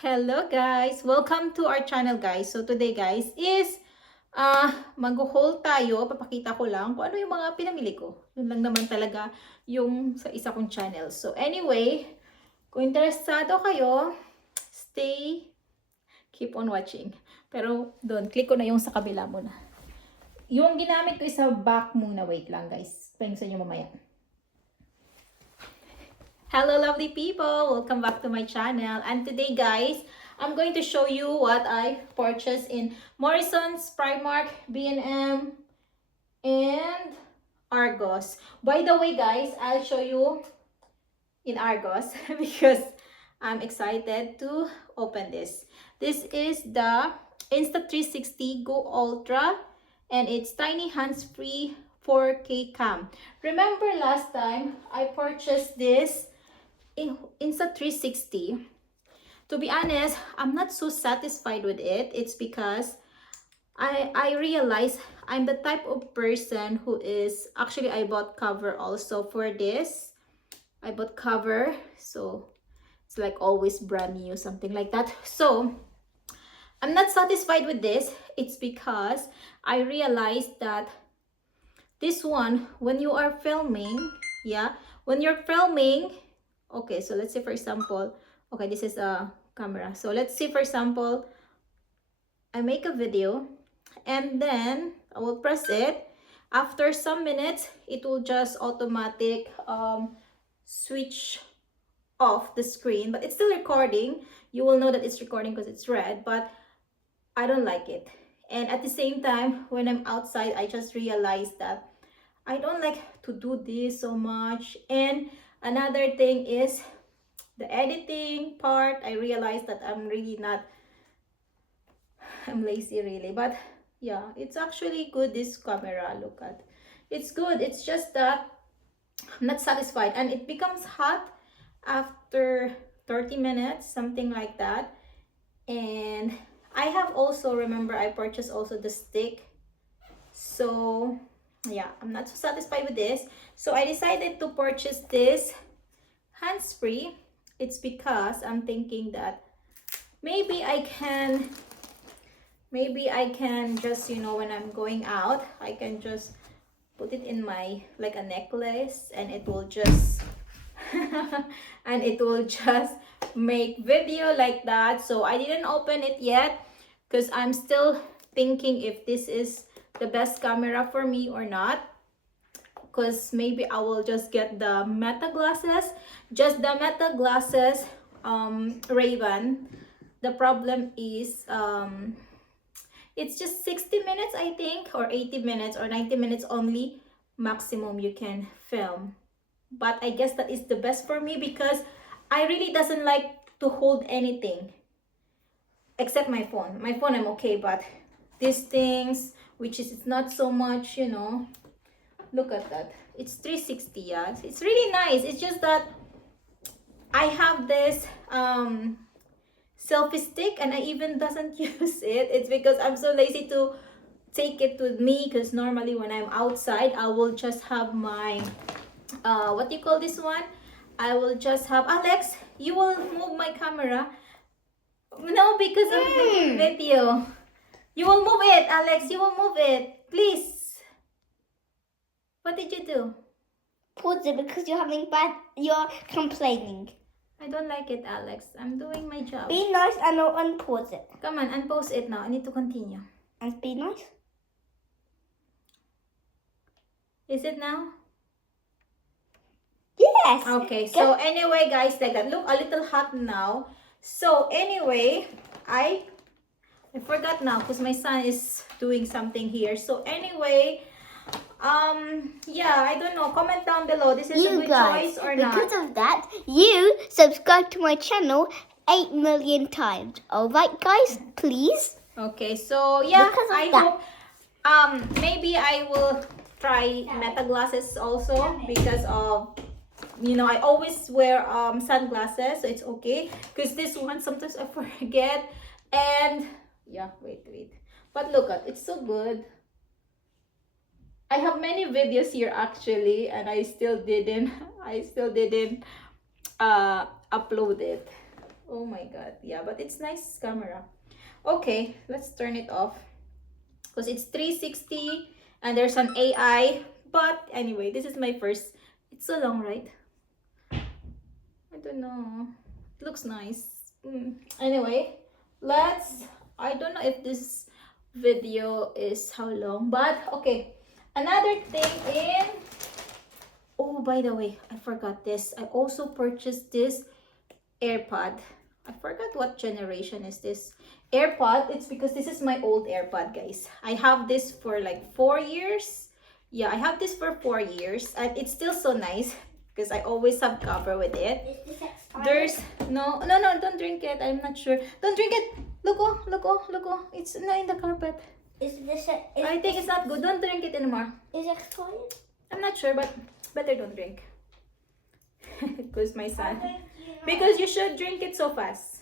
Hello guys! Welcome to our channel guys. So today guys is mag-haul tayo. Papakita ko lang kung ano yung mga pinamili ko. Yun lang naman talaga yung sa isa kong channel. So anyway, kung interesado kayo, keep on watching. Pero doon, click ko na yung sa kabila muna. Yung ginamit ko is sa back muna. Wait lang guys. Explain sa inyo mamaya. Hello lovely people! Welcome back to my channel. And today guys, I'm going to show you what I purchased in Morrisons, Primark, B&M, and Argos. By the way guys, I'll show you in Argos because I'm excited to open this. This is the Insta360 Go Ultra and it's tiny hands-free 4K cam. Remember last time I purchased this Insta360. To be honest, I'm not so satisfied with it. It's because I realize I'm the type of person who is actually I bought cover also for this. I bought cover, so it's like always brand new, something like that. So I'm not satisfied with this. It's because I realized that this one, when you are filming, when you're filming, okay, so let's say for example, okay, this is a camera. So let's say for example, I make a video and then I will press it. After some minutes, it will just automatic switch off the screen, but it's still recording. You will know that it's recording because it's red, but I don't like it. And at the same time, when I'm outside, I just realized that I don't like to do this so much. And another thing is the editing part. I realized that I'm lazy really. But yeah, it's actually good, this camera. Look at, it's good. It's just that I'm not satisfied. And it becomes hot after 30 minutes, something like that. And I have also, remember, I purchased also the stick. So yeah, I'm not so satisfied with this. So I decided to purchase this hands-free. It's because I'm thinking that maybe I can just, you know, when I'm going out, I can just put it in my, like a necklace, and it will just and it will just make video like that. So I didn't open it yet because I'm still thinking if this is the best camera for me or not, because maybe I will just get the Meta glasses, Ray-Ban. The problem is it's just 60 minutes, I think, or 80 minutes or 90 minutes only maximum you can film. But I guess that is the best for me because I really doesn't like to hold anything except my phone. My phone I'm okay, but these things, which is it's not so much, you know. Look at that. It's 360, yeah. It's really nice. It's just that I have this selfie stick and I even doesn't use it. It's because I'm so lazy to take it with me, because normally when I'm outside, I will just have my what do you call this one? I will just have, Alex, you will move my camera. No, because I'm making video. You will move it, Alex. You will move it. Please. What did you do? Pause it because you're complaining. I don't like it, Alex. I'm doing my job. Be nice and I'll unpause it. Come on, unpause it now. I need to continue. And be nice. Is it now? Yes. Okay, so anyway, guys, like that. Look, a little hot now. So anyway, I forgot now because my son is doing something here. So anyway, yeah, I don't know. Comment down below. This is a good choice or not. Because of that, you subscribe to my channel 8 million times. Alright, guys, please. Okay, so yeah, Because of I that. hope maybe I will try Meta glasses also, because of, you know, I always wear sunglasses, so it's okay. Because this one sometimes I forget. And yeah, wait. But look at, it's so good. I have many videos here actually, and I still didn't upload it. Oh my god. Yeah, but it's nice camera. Okay, let's turn it off. Because it's 360 and there's an AI. But anyway, this is my first. It's so long, right? I don't know. It looks nice. Anyway, I don't know if this video is how long, but okay. Another thing in. Oh, by the way, I forgot this. I also purchased this AirPod. I forgot what generation is this. AirPod, it's because this is my old AirPod, guys. I have this for like 4 years. Yeah, I have this for 4 years and it's still so nice because I always have cover with it. Is this expired? There's no, don't drink it. I'm not sure. Don't drink it. Look, oh. It's not in the carpet. Is this I think it's not good. Don't drink it anymore. is it expired? I'm not sure, but better don't drink. Because my son. I think Because you should drink it so fast.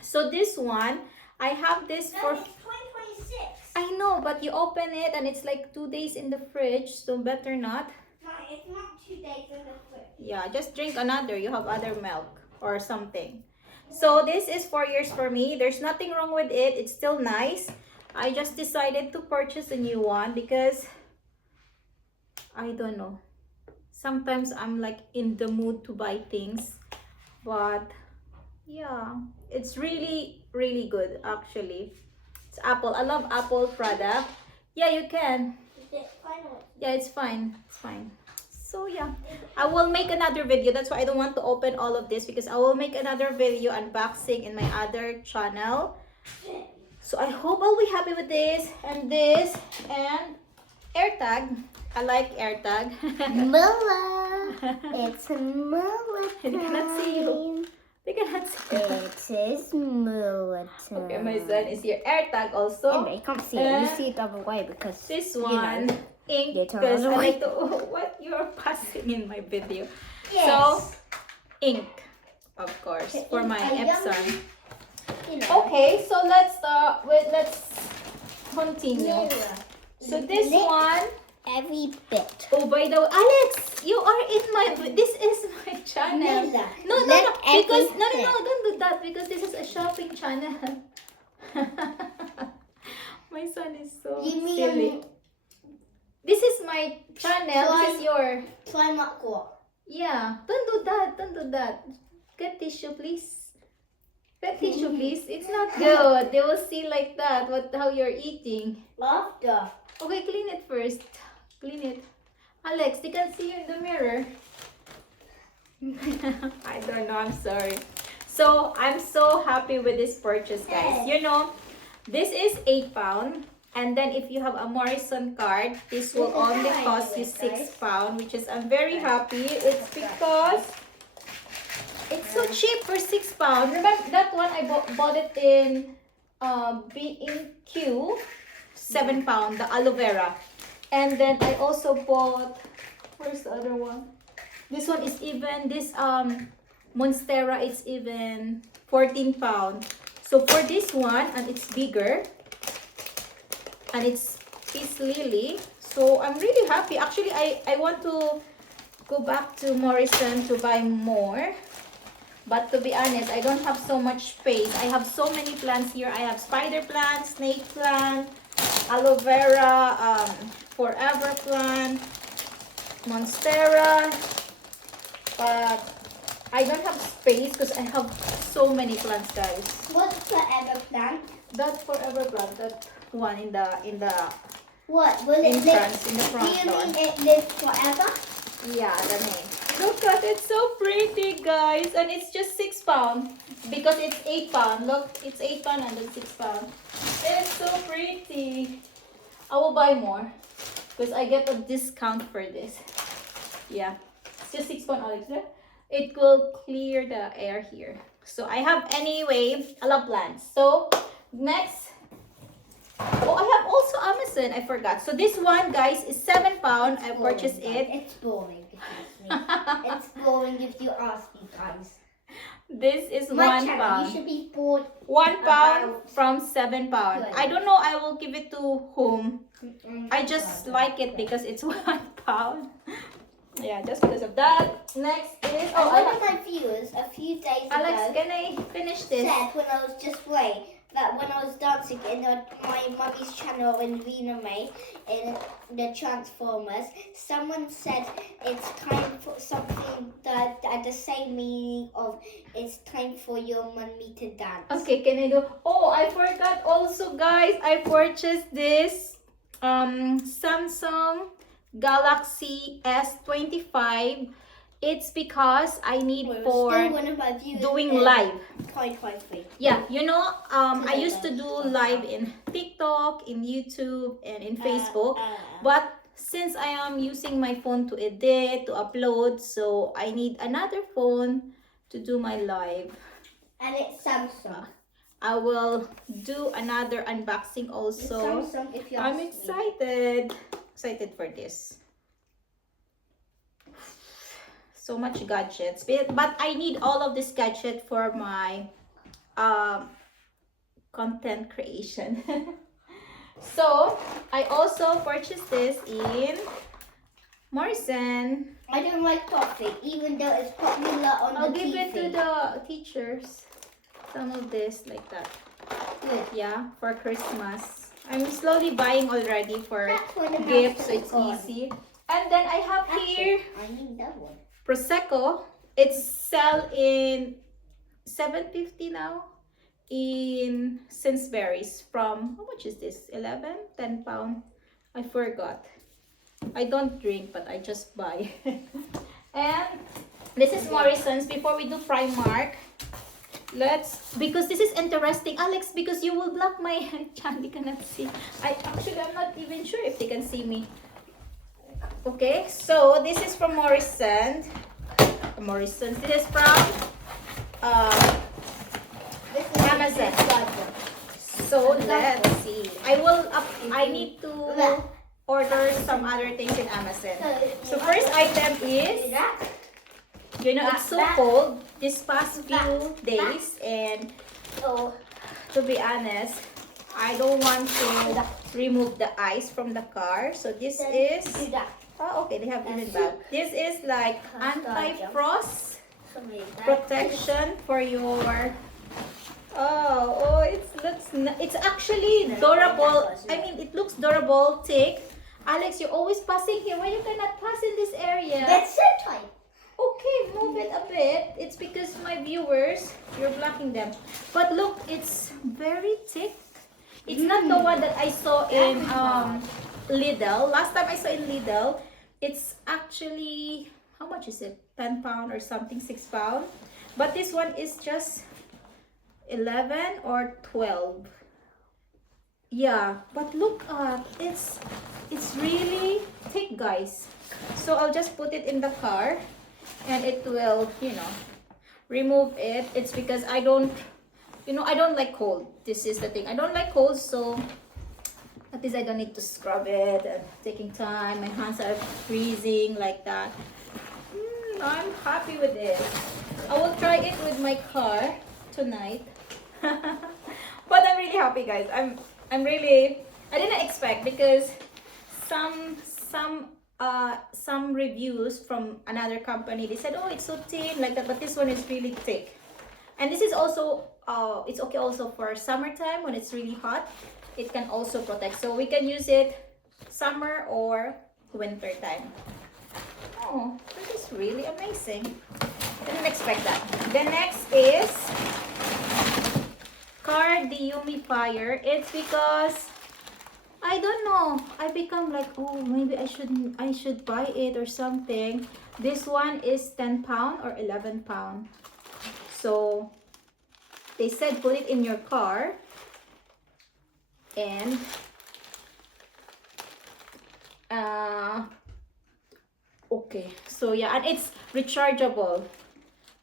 So this one, I have this for. it's 2026. I know, but you open it and it's like 2 days in the fridge, so better not. No, it's not 2 days in the fridge. Yeah, just drink another. You have other milk or something. So this is 4 years for me. There's nothing wrong with it. It's still nice. I just decided to purchase a new one because I don't know. Sometimes I'm like in the mood to buy things. But yeah, it's really, really good actually. It's Apple. I love Apple product. Yeah, you can. Is it final? Yeah, it's fine. It's fine. So yeah, I will make another video. That's why I don't want to open all of this because I will make another video unboxing in my other channel. So I hope I'll be happy with this and AirTag. I like AirTag. Mulla. It's Mulla They cannot see you. time. They cannot see you. It is Mulla time. Okay, my son is here. AirTag also. Anyway, you can't see it. You see it the other way because This you one, know. ink, Yeah, turn because I on the like to, what you're passing in my video. Yes. So, ink, of course, for my A young- Epson. You know. Okay, so let's continue. Mirror. So this Lick one, every bit. oh by the way, Alex, you are in my, this is my channel. Mirror. No, Lick because, no, everything. don't do that because this is a shopping channel. My son is so You mean silly. This is my channel. This is your. try not what? Yeah. Don't do that. Don't do that. Get tissue, please. Get tissue, please. It's not good. They will see like that. How you're eating. After. Okay, clean it first. Clean it. Alex, they can see you in the mirror. I don't know. I'm sorry. So I'm so happy with this purchase, guys. You know, this is £8. And then if you have a Morrison card, this will only cost you £6, which is I'm very happy. It's because it's so cheap for £6. Remember that one I bought it in B&Q, £7, the aloe vera. And then I also bought, where's the other one? This one is even, this Monstera, it's even £14. So for this one, and it's bigger, and it's Peace Lily. So I'm really happy. Actually, I want to go back to Morrison to buy more. But to be honest, I don't have so much space. I have so many plants here. I have spider plant, snake plant, aloe vera, forever plant, Monstera. But I don't have space because I have so many plants, guys. What's forever plant? That forever plant, that one in the What? Will it live? entrance, in the Do front you door. mean it lives forever? Yeah, the name. Look at it, so pretty, guys, and it's just £6 because it's £8. Look, it's £8 and then £6. It's so pretty. I will buy more because I get a discount for this. Yeah, it's just £6, Alex. It will clear the air here. So I have anyway a lot of plants. So next. Oh, I have also Amazon. I forgot. So this one, guys, is £7. I purchased it. It's boring if you ask me. It's boring if you ask me, guys. This is My £1. channel, you should be bored. £1 from £7. Good. I don't know. I will give it to whom. I just like it because it's £1. Yeah, just because of that. Next is And one of my viewers a few days Alex, ago can I finish this? said when I was just away that when I was dancing in my mummy's channel in Rena May in the Transformers, someone said it's time for something that the same meaning of it's time for your mummy to dance. Okay, can I do? Oh, I forgot also, guys. I purchased this Samsung Galaxy S25. It's because I need for Still one of my viewers doing in live. 2023. Yeah, you know, I used to do live in TikTok, in YouTube, and in Facebook. But since I am using my phone to edit, to upload, so I need another phone to do my live. And it's Samsung. I will do another unboxing also. It's Samsung if you're I'm excited. Excited for this. So much gadgets. But I need all of this gadget for my content creation. So I also purchased this in Morrison. I don't like coffee, even though it's popular on I'll the give TV. it to the teachers. Some of this like that. Good. Yeah, for Christmas. I'm slowly buying already for That's one of my gifts, so it's popcorn. easy. And then I have here I need that one. Prosecco. It's sell in $7.50 now in Sainsbury's from, how much is this? 11? 10 pound? I forgot. I don't drink, but I just buy. And this is Morrison's. Before we do Primark, because this is interesting, Alex, because you will block my channel. You cannot see. I'm not even sure if they can see me. Okay, so this is from Morrison's. This is from Amazon. So let's see. I need to order some other things in Amazon. So first item is, you know, it's so cold this past few days, and to be honest, I don't want to remove the ice from the car. So this is, oh okay, they have even bag. This is like anti-frost protection for your, it's actually durable. I mean, it looks durable, thick. Alex, you're always passing here. Why you cannot pass in this area? That's so tight. Okay, move it a bit. It's because my viewers, you're blocking them. But look, it's very thick. It's not the one that I saw in Lidl. Last time I saw in Lidl, it's actually, how much is it? 10 pound or something, 6 pound. But this one is just 11 or 12. Yeah, but look at it's really thick, guys. So I'll just put it in the car and it will, you know, remove it. It's because I don't like cold. This is the thing, I don't like cold, so at least I don't need to scrub it and taking time. My hands are freezing like that. I'm happy with it. I will try it with my car tonight. But I'm really happy, guys. I'm really, I didn't expect, because some reviews from another company, they said, oh, it's so thin like that, but this one is really thick. And this is also it's okay also for summertime when it's really hot. It can also protect, so we can use it summer or winter time. Oh, this is really amazing. Didn't expect that. The next is car dehumidifier. It's because I don't know, I become like, oh, maybe I should buy it or something. This one is 10 pound or 11 pound. So they said put it in your car, and okay, so yeah, and it's rechargeable.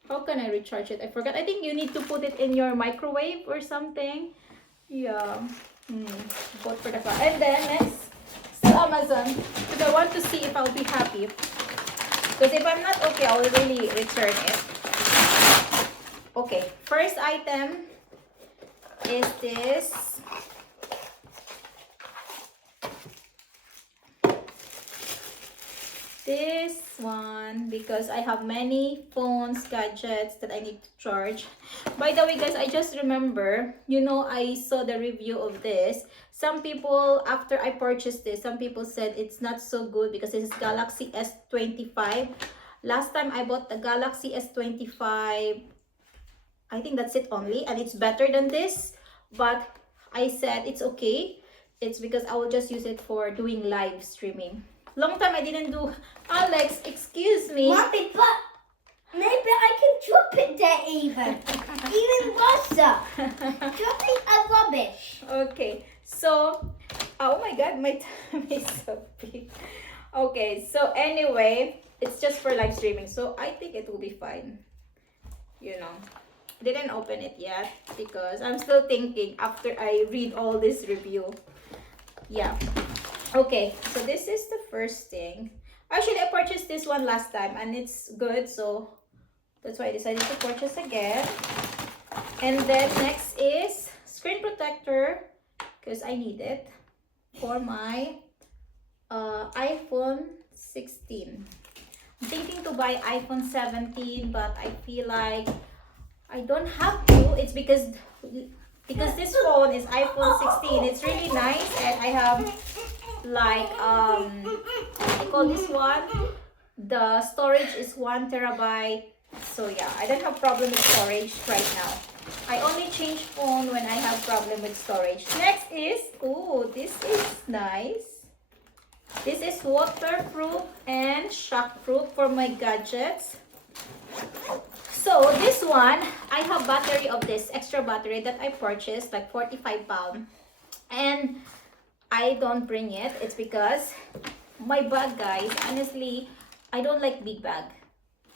How can I recharge it? I forgot. I think you need to put it in your microwave or something. Yeah. Both for the car. And then next, still Amazon, because I want to see if I'll be happy. Because if I'm not okay, I'll really return it. Okay, first item is this. this one because I have many phones, gadgets that I need to charge. By the way, guys, I just remember, you know, I saw the review of this. Some people, after I purchased this, some people said it's not so good because this is Galaxy S25. Last time I bought the Galaxy S25, I think that's it only, and it's better than this. But I said it's okay. It's because I will just use it for doing live streaming. Long time I didn't do. Alex, excuse me. Mommy, but maybe I can drop it there even. Even worse. Dropping a rubbish. Okay, so, oh my god, my tummy is so big. Okay, so anyway, it's just for live streaming, so I think it will be fine. You know, didn't open it yet because I'm still thinking after I read all this review. Yeah. Okay, so this is the first thing. Actually, I purchased this one last time and it's good, so that's why I decided to purchase again. And then next is screen protector because I need it for my iPhone 16. I'm thinking to buy iPhone 17, but I feel like I don't have to. It's because this phone is iPhone 16. It's really nice, and I have like I call this one. The storage is 1 terabyte. So yeah, I don't have problem with storage right now. I only change phone when I have problem with storage. Next is, oh, this is nice. This is waterproof and shockproof for my gadgets. So this one, I have battery of this extra battery that I purchased, like 45 pounds. And I don't bring it. It's because my bag, guys, honestly, I don't like big bag.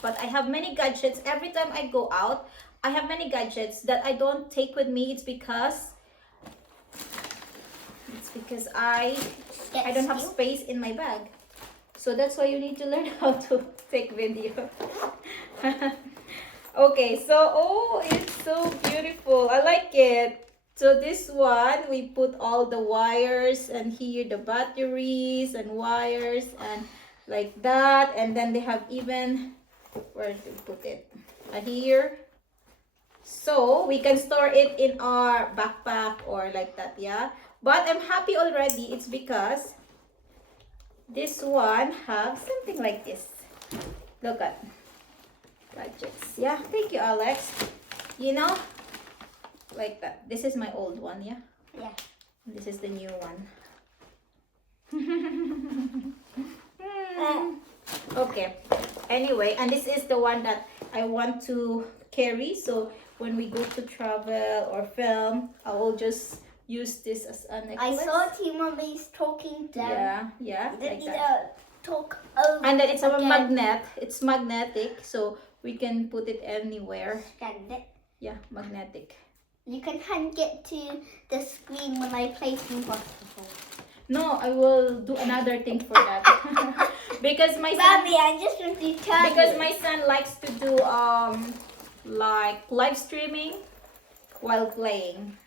But I have many gadgets. Every time I go out, I have many gadgets that I don't take with me. It's because I don't have space in my bag. So that's why you need to learn how to take video. Okay, so oh, it's so beautiful. I like it. So this one, we put all the wires, and here the batteries and wires and like that. And then they have even, where to put it? Here. So we can store it in our backpack or like that, yeah. But I'm happy already. It's because this one have something like this. Look at gadgets. Yeah, thank you, Alex. You know, like that. This is my old one, yeah? Yeah. This is the new one. Okay. Anyway, and this is the one that I want to carry. So when we go to travel or film, I will just use this as a necklace. I saw T Mommy's talking down. Yeah, They like need that. to talk over. And then it's a again. magnet. It's magnetic, so we can put it anywhere. Scan it. Yeah, magnetic. You can hang it to the screen when I play some basketball. No, I will do another thing for that. Because my son, Mommy, I just want to tell because you. my son likes to do like live streaming while playing.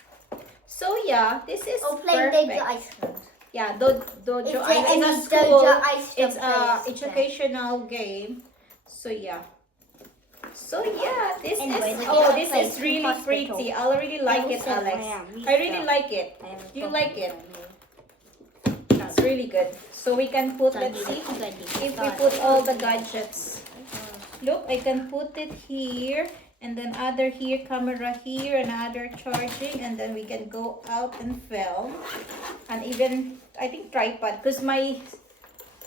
So yeah, this is Or playing perfect. Dojo Iceland. Yeah, Dojo Is there Island any is a school. Dojo Iceland It's a players educational game. So yeah. So yeah, this Anyway, is the oh, game this plays is in really hospital. pretty. I really like it, also Alex. I am. I really like it. Do you like it? It's really good. So we can put, let's see, if we put all the gadgets. Look, I can put it here, and then other here, camera here, and other charging, and then we can go out and film. And even, I think, tripod, because my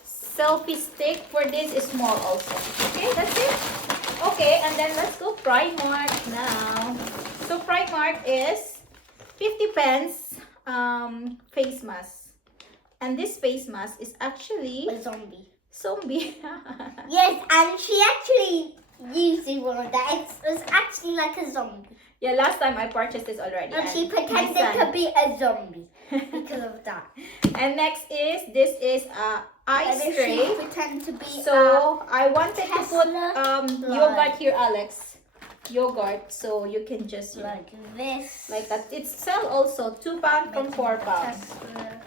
selfie stick for this is small also. Okay, that's it. Okay, and then let's go Primark now. So Primark is 50 pence face mask. And this face mask is actually A zombie. zombie. Yes, and she actually used one of that. It was actually like a zombie. Yeah, last time I purchased this already. And she my pretended son- to be a zombie because of that. And next is, this is a ice And tray. she pretended to be So I wanted to put Tesla yogurt here, Alex. Yogurt, so you can just like this. like that. It's sell also £2 from £4. Tesla.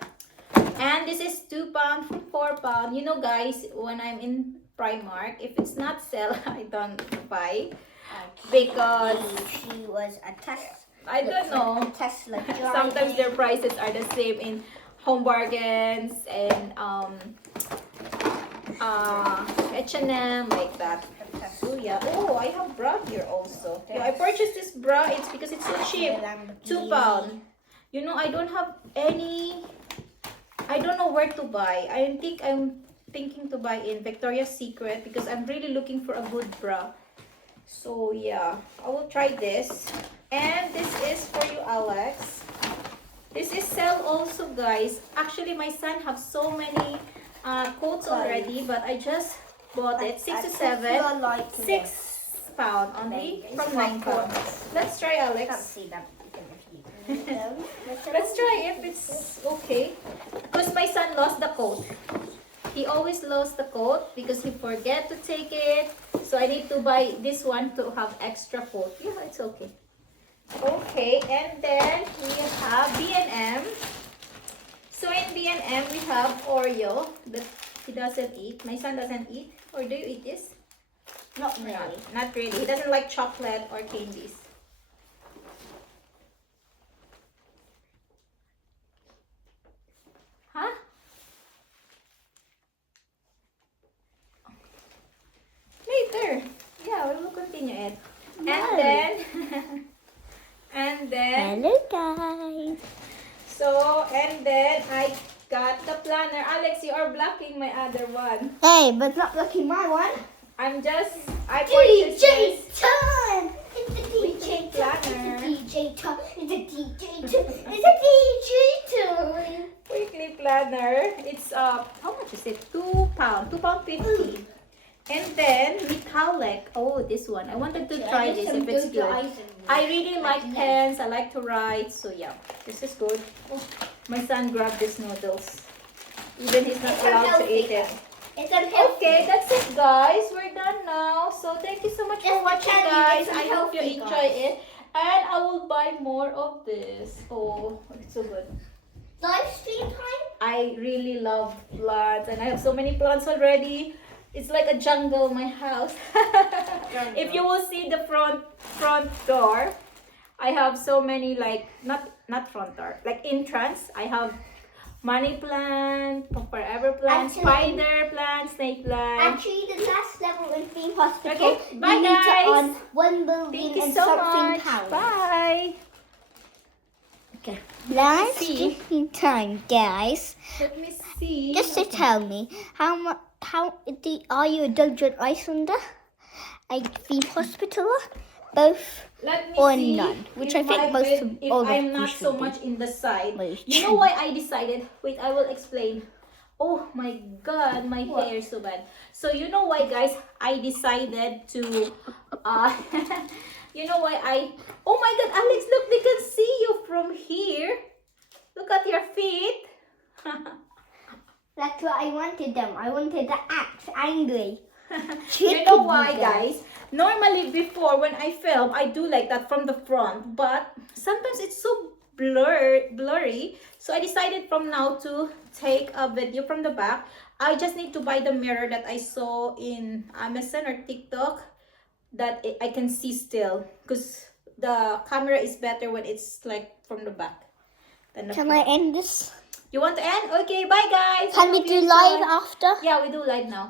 And this is £2 from £4. You know, guys, when I'm in Primark, if it's not sale, I don't buy because She was a test. I don't know. Tesla. Sometimes their prices are the same in Home Bargains and H&M, like that. So yeah. Oh, I have bra here also. Yeah, I purchased this bra. It's because it's so cheap. £2. You know, I don't have any. I don't know where to buy. I'm thinking to buy in Victoria's Secret because I'm really looking for a good bra. So yeah, I will try this. And this is for you, Alex. This is sale also, guys. Actually, my son have so many coats already, but I just bought it. 6 to 7. £6 only from £9. Let's try, Alex. see them. Let's try if it's okay. Because my son lost the coat. He always lost the coat because he forget to take it. So I need to buy this one to have extra coat. Yeah, it's okay. Okay, and then we have B&M. So in B&M we have Oreo that he doesn't eat. My son doesn't eat. Or do you eat this? Not really. Not really. He doesn't like chocolate or candies. Huh? Later. Yeah, we will continue it. And then and then Hello, guys. so and then I got the planner. Alex, you are blocking my other one. Hey, but not looking my one. I purchased this time. It's the DJ planner. DJ time. It's a DJ time. It's a DJ time. weekly planner. It's how much is it? £2, £2.50. And then metallic. Oh, this one. I wanted to try this if it's good. I really like pens. I like to write. So yeah, this is good. Oh, my son grabbed these noodles. Even he's not allowed to eat it. It's unhealthy. Okay, that's it, guys. We're done now. So thank you so much for Just watching, pretend guys. it's I hope you healthy, enjoy guys. it. And I will buy more of this. Oh, it's so good. Live stream time. I really love plants, and I have so many plants already. It's like a jungle, my house. If you will see the front door, I have so many, like not front door, like entrance. I have money plant, forever plant, Actually- spider plant, snake plant. Actually, the last level in Theme Hospital, Okay, bye, you need guys. to earn 1 million Thank you and so something much. pounds. Bye. Okay, Live See. stream time, guys. let me see. Just to tell me, are you a Dungeon Icelander, a Theme Hospitaler, both? Let me or see none, which if I think most of if all of I'm you not so should be. much in the side. Well, You know why I decided? Wait, I will explain. Oh my god, my hair is so bad. So you know why, guys, I decided to you know why oh my god, Alex, look, they can see you from here. Look at your feet. That's what I wanted them. I wanted to act angry. You know why, guys? Normally before when I film, I do like that from the front, but sometimes it's so blurry. So I decided from now to take a video from the back. I just need to buy the mirror that I saw in Amazon or TikTok that I can see still, because the camera is better when it's like from the back than the Can front. I end this? You want to end? Okay, bye guys. Can I we hope do you live enjoy. after? Yeah, we do live now.